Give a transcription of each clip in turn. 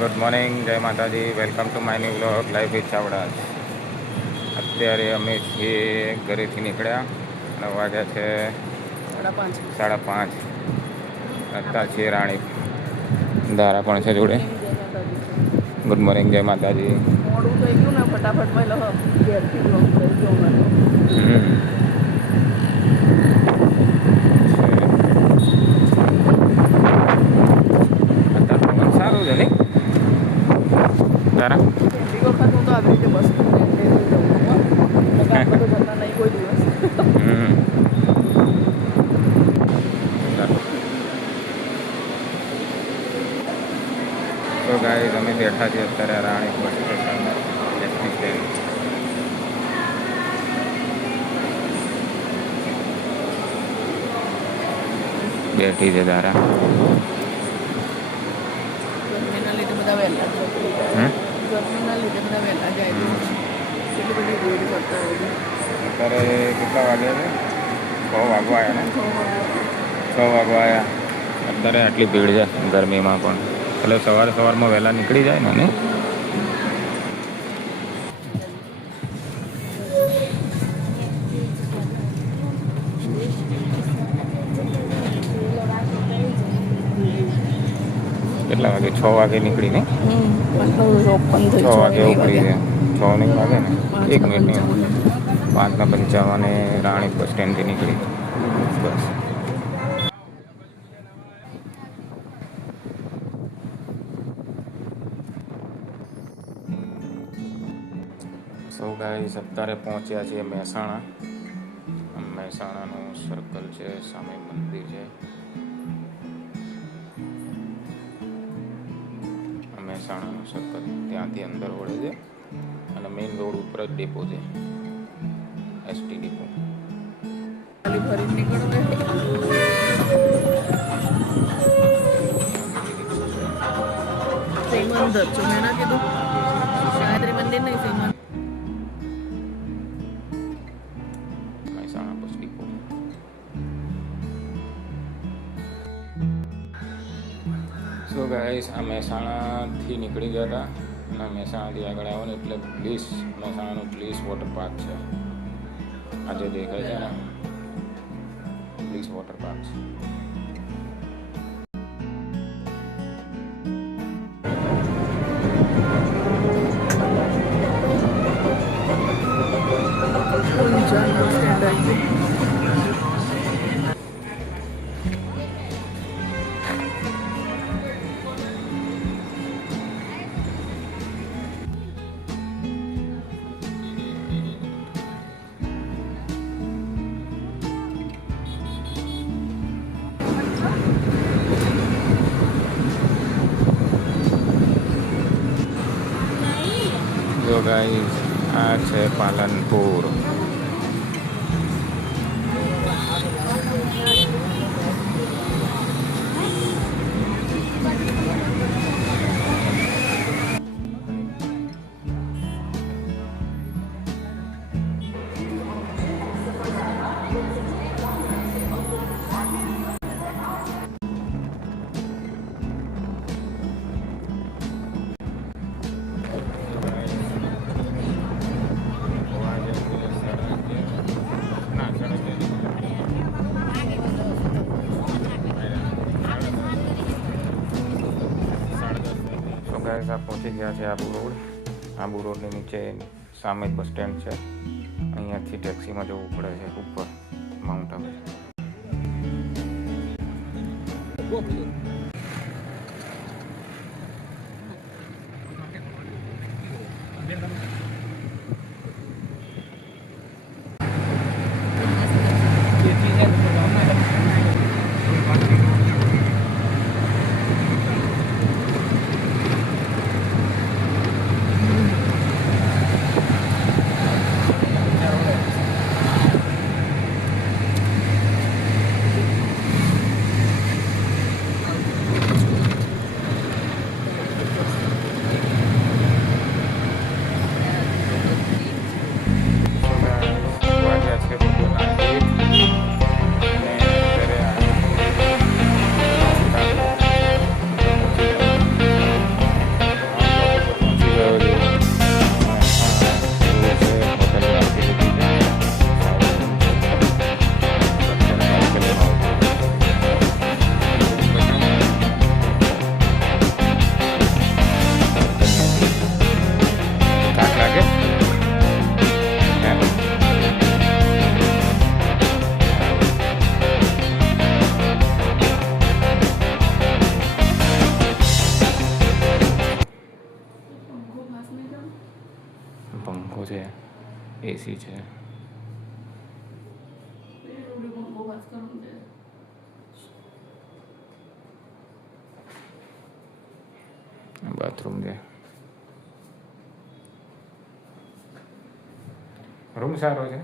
Good morning, જય માતાજી. Welcome to my new vlog life with Chavda. અત્યારે અમે છીએ ઘરેથી નીકળ્યા અને વાગ્યા છે 5:30. અત્યારે છીએ રાણી ધારા પણ છે જોડે. ગુડ મોર્નિંગ, જય માતાજી. મોડું થઈ ગયું ને ફટાફટ પહેલો ઘેરથી બ્લોગ કરી દો મને. અત્યારે સારું છે નહીં તારા? પહેલી વખત હું તો આવી રીતે બસ જતા નહીં કોઈ દિવસ. તો ગાઈસ અમે બેઠા છીએ અત્યારે રાણી બસ સ્ટેશન એસટી સ્ટેન્ડ. બેઠી છે તારા. ગરમીના લીધે બધા વહેલા ગરમીના લીધે બધા વહેલા જાય કેટલી બધી ભીડ કરતા હોય. અત્યારે કેટલા વાગ્યા છે? 6 વાગવા આવ્યા ને? 6 વાગવા આવ્યા. અત્યારે આટલી ભીડ છે ગરમીમાં પણ. એટલે સવારમાં વહેલા નીકળી જાય ને. કેટલા વાગે? 6 વાગે નીકળી ને? 6 વાગે ઉપડી છે. 6 નહીં વાગે ને? 1 મિનિટ નહીં. 5:55 રાણી બસ સ્ટેન્ડથી નીકળી બસ. સૌ ગાઈસ અત્યારે પહોંચ્યા છીએ મહેસાણા. મહેસાણાનું સર્કલ છે, સામે મંદિર છે. મહેસાણાનું સર્કલ ત્યાંથી અંદર વળે છે અને મેઇન રોડ ઉપર જ ડેપો છે, એસટી ડેપો. ફરી નીકળો ને મંદિર છું મેં ના કીધું ગાયત્રી મંદિર નહીં Shrimad. Mehsana bus depot. So guys આ મહેસાણાથી નીકળી ગયા હતા અને મહેસાણાથી આગળ આવો ને એટલે મહેસાણાનું બ્લીસ વોટર પાર્ક છે. આજે દેખાય છે ને, બ્લીસ વોટર પાર્ક છે. સ્ટેન્ડ આવી ગયું. જો ગાઈસ આ છે પાલનપુર. ગાઈસ આ પહોંચી ગયા છે આબુ રોડ. આબુ રોડની નીચે સામે જ બસ સ્ટેન્ડ છે. અહીંયાથી ટેક્સીમાં જવું પડે છે ઉપર માઉન્ટ આબુ. છે, એસી છે. બાથરૂમ છે. રૂમ સારો છે.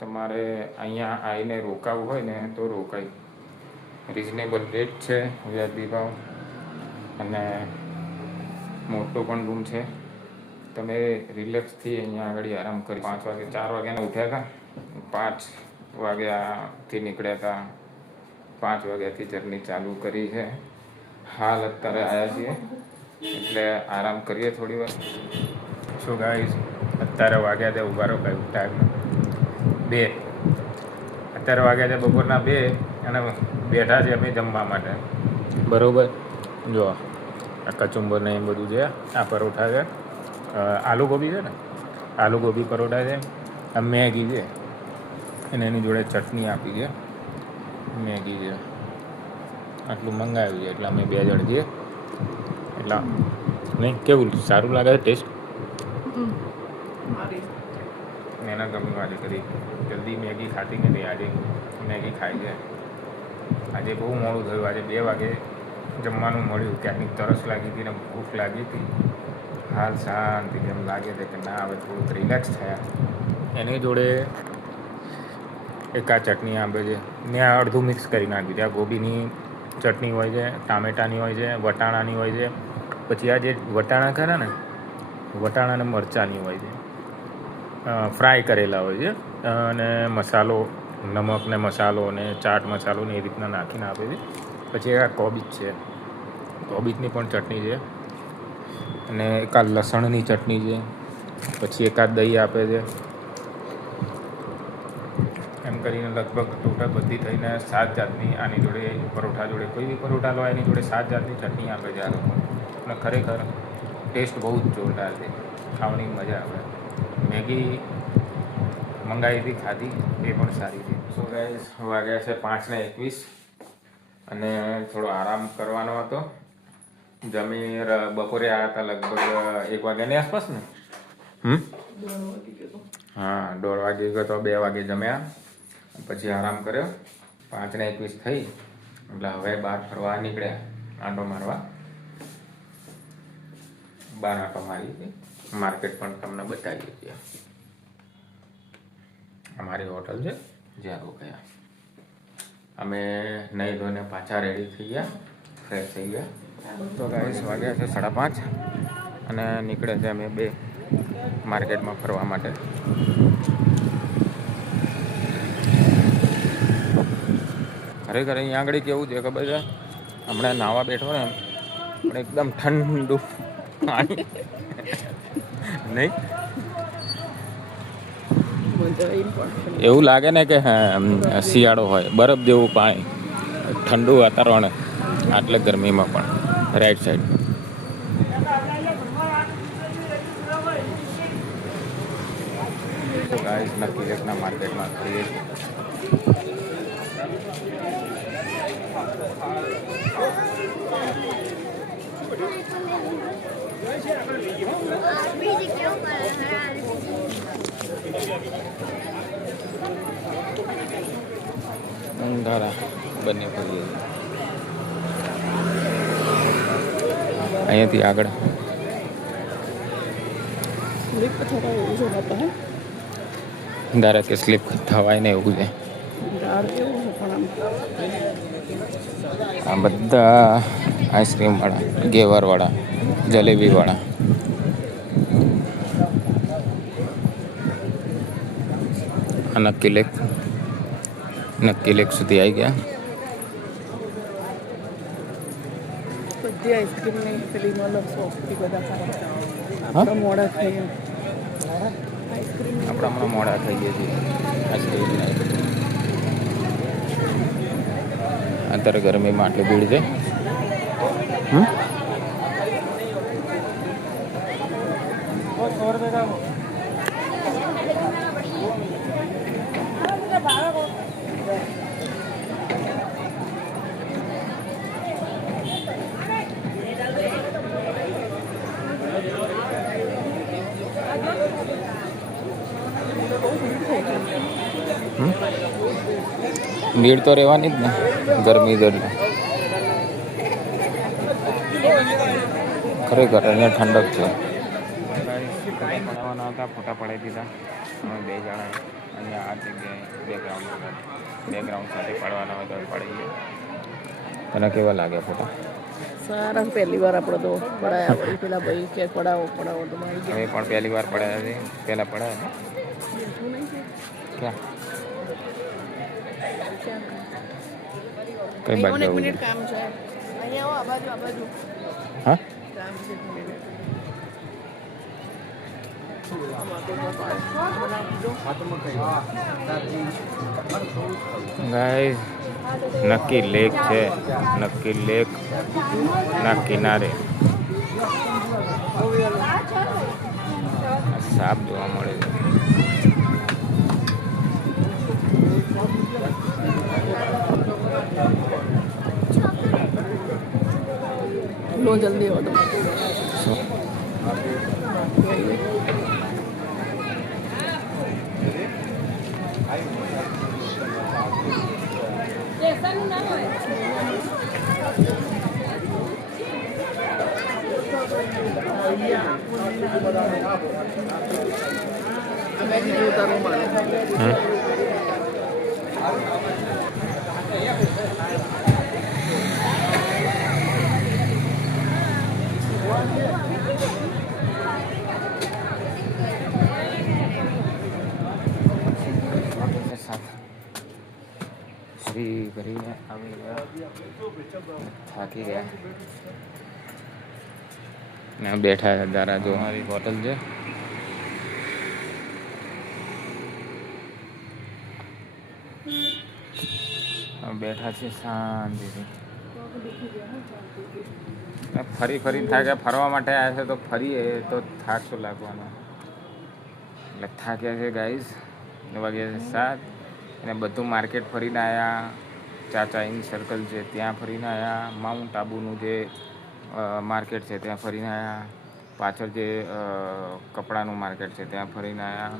તમારે અહીંયા આવીને રોકાવું હોય ને તો રોકાય. રિઝનેબલ રેટ છે, વ્યાજબી ભાવ, અને મોટો પણ રૂમ છે. તમે રિલેક્સથી અહીંયા આગળ આરામ કરી 5 વાગે 4 વાગ્યાના ઉઠ્યા હતા, 5 વાગ્યાથી નીકળ્યા હતા, 5 વાગ્યાથી જર્ની ચાલુ કરી છે. હાલ અત્યારે આવ્યા છીએ એટલે આરામ કરીએ થોડી વાર. શું ગાઈસ, અત્યારે વાગ્યા છે, ઉભા રહો કયું ટાઈમ 2. અત્યારે વાગ્યા છે બપોરના 2 અને બેઠા છે અમે જમવા માટે. બરાબર, જો આ કચુંબર ને એ બધું છે. આ પરોઠા છે, આલુ ગોબી છે ને, આલુ ગોબી પરોઠા છે. આ મેગી છે અને એની જોડે ચટણી આપી છે. મેગી છે, આટલું મંગાવ્યું છે એટલે અમે 2 જણ છીએ. એટલા નહીં, કેવું સારું લાગે છે ટેસ્ટ? એના ગમી આજે કરી જલ્દી મેગી ખાતી નથી. આજે મેગી ખાઈ છે. આજે બહુ મોડું થયું. આજે 2 વાગે જમવાનું મળ્યું. ક્યાંકની તરસ લાગી હતી ને ભૂખ લાગી હતી. હાલ શાંતિ એમ લાગે છે કે ના, હવે થોડુંક રિલેક્સ થયા. એની જોડે એક આ ચટણી આપે છે ને, આ અડધું મિક્સ કરી નાખ્યું છે. આ ગોબીની ચટણી હોય છે, ટામેટાની હોય છે, વટાણાની હોય છે. પછી આ જે વટાણા ખરા ને, વટાણા અને મરચાંની હોય છે, ફ્રાય કરેલા હોય છે. અને મસાલો, નમક ને મસાલો ને ચાટ મસાલો ને એ રીતના નાખીને આપે છે. પછી આ કોબીજ છે, કોબીજની પણ ચટણી છે. અને એકાદ લસણની ચટણી છે. પછી એકાદ દહીં આપે છે. એમ કરીને લગભગ ટોટલ બધી થઈને 7 જાતની આની જોડે, પરોઠા જોડે, કોઈ બી પરોઠા લો એની જોડે 7 જાતની ચટણી આપે છે આ લોકો. અને ખરેખર ટેસ્ટ બહુ જ જોરદાર છે, ખાવાની મજા આવે. મેગી મંગાવી હતી, ખાધી, એ પણ સારી છે. સો ગાઈસ, વાગ્યા છે 5:21 અને થોડો આરામ કરવાનો હતો. જમી બપોરે આવ્યા હતા લગભગ 1 વાગ્યાની આસપાસ ને. હા, 1:30 વાગે ગયો તો 2 વાગે જમ્યા, પછી આરામ કર્યો. 5:21 થઈ એટલે હવે બહાર ફરવા નીકળ્યા, આંટો મારવા. બહાર આંટો મારી, માર્કેટ પણ તમને બતાવીએ છીએ. અમારી હોટલ છે જ્યાં રોકાયા. અમે નહીં ધોઈને પાછા રેડી થઈ ગયા, ફ્રેશ થઈ ગયા. તો ગાઈસ, વાગ્યા છે 5:30 અને નીકળે છે અમે 2 માર્કેટમાં ફરવા માટે. ખરેખર અહીંયા આગળ કેવું છે ખબર છે, હમણાં નાવા બેઠો ને પણ એકદમ ઠંડુ પાણી નહીં, એવું લાગે ને કે શિયાળો હોય, બરફ જેવું પાણી, ઠંડુ વાતાવરણ આટલે ગરમીમાં પણ. રાઈટ સાઈડ ગાઈસ, નક્કી લેકના માર્કેટમાં થઈએ છીએ. અંધારા બંને ફરીએ અહીંયાથી આગળ. અંધારા કે સ્લીપ થવાય ને એવું છે. આ બધા આઈસ્ક્રીમવાળા, ઘેવરવાળા, જલેબીવાળા. આ નક્કી લેક સુધી આવી ગયા. બધી આઈસ્ક્રીમ નહીં, પેલી મતલબ સોફ્ટી બધા આપણા મોડા થઈએ. આપણે હમણાં મોડા ખાઈએ છીએ આઈસ્ક્રીમ. અત્યારે ગરમીમાં આટલી ભીડ છે. ભીડ તો રહેવાની જ ને, ગરમી જ એટલે. ખરેખર અહીંયા ઠંડક છે. ફોટા પડાવવાના હતા, ફોટા પડાવી દીધા. અમે 2 જણા અહીંયા આ જગ્યાએ બેકગ્રાઉન્ડ સાથે પડવાના હોય તો પડીએ. તને કેવા લાગે ફોટા? સારા. પહેલી વાર આપણે તો પડાયા પડી. પેલા ભાઈ કે પડાવો પડાવો તો મારી હવે પણ પહેલી વાર પડાયા છે. પહેલાં પડાયા ક્યાં? કઈ બાજુ? 1 મિનિટ કામ છે. અહીંયા આવો, આ બાજુ. હા, કામ છે 1 મિનિટ. ગાઈસ નક્કી લેક છે. નક્કી લેક ના કિનારે સાપ જોવા મળે છે. લો જલ્દી હો તો શું? શ્રી કરીને આવી ગયા, થાકી ગયા ને બેઠા છે. દારા જો મારી બોટલ છે. બેઠા છે શાંતિથી. ફરી થાક્યા. ફરવા માટે આવ્યા છે તો ફરીએ તો થાક તો લાગવાનો. એટલે થાક્યા છે ગાઈઝ. વાગ્યા છે 7 અને બધું માર્કેટ ફરીને આવ્યા. ચાચા ઇન સર્કલ છે ત્યાં ફરીને આવ્યા. માઉન્ટ આબુનું જે માર્કેટ છે ત્યાં ફરીને આવ્યા. પાછળ જે કપડાનું માર્કેટ છે ત્યાં ફરીને આવ્યા.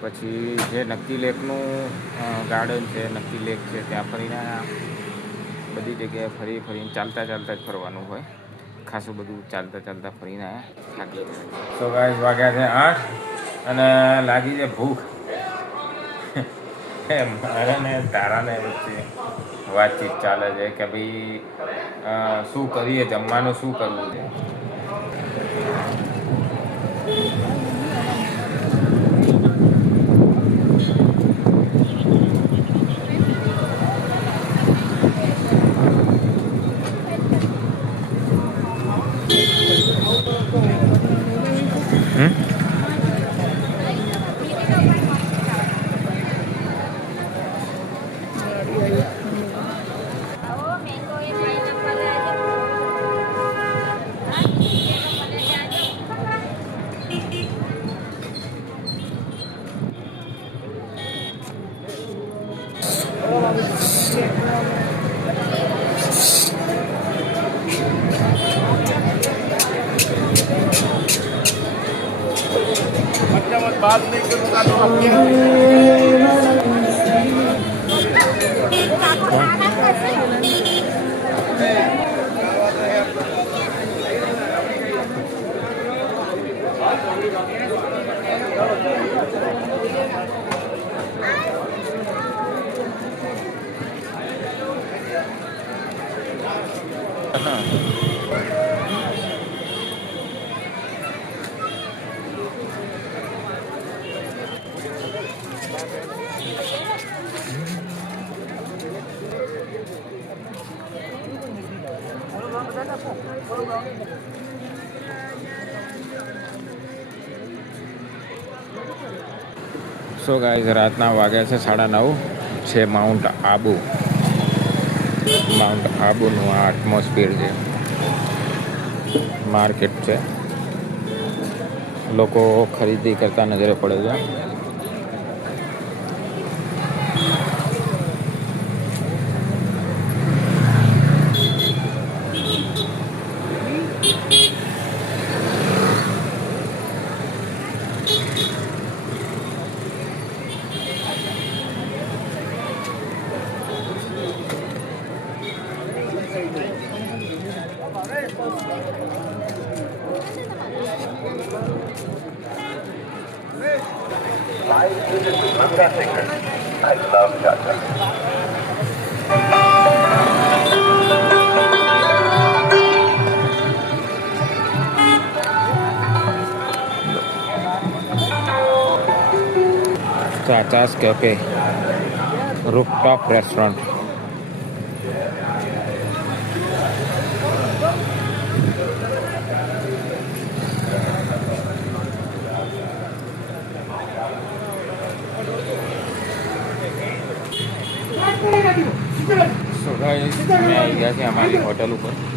પછી જે નક્કી લેકનું ગાર્ડન છે, નક્કી લેક છે ત્યાં ફરીને આવ્યા. બધી જગ્યાએ ફરીને ચાલતા જ ફરવાનું હોય. ખાસું બધું ચાલતા ફરીને આવ્યા. થાકી તો ગાઈસ વાગ્યા છે 8 અને લાગી છે ભૂખ. મારા ને તારાને વચ્ચે વાતચીત ચાલે છે કે ભાઈ શું કરીએ, જમવાનું શું કરવું છે. बात नहीं करूँगा तो आपके સો ગાઈઝ રાતના વાગ્યા છે 9:30 છે. માઉન્ટ આબુનું આ એટમોસ્ફિયર છે. માર્કેટ છે. લોકો ખરીદી કરતા નજરે પડે છે. ચાચા's cafe rooftop restaurant. So guys અમે આવી ગયા છે અમારી હોટલ ઉપર.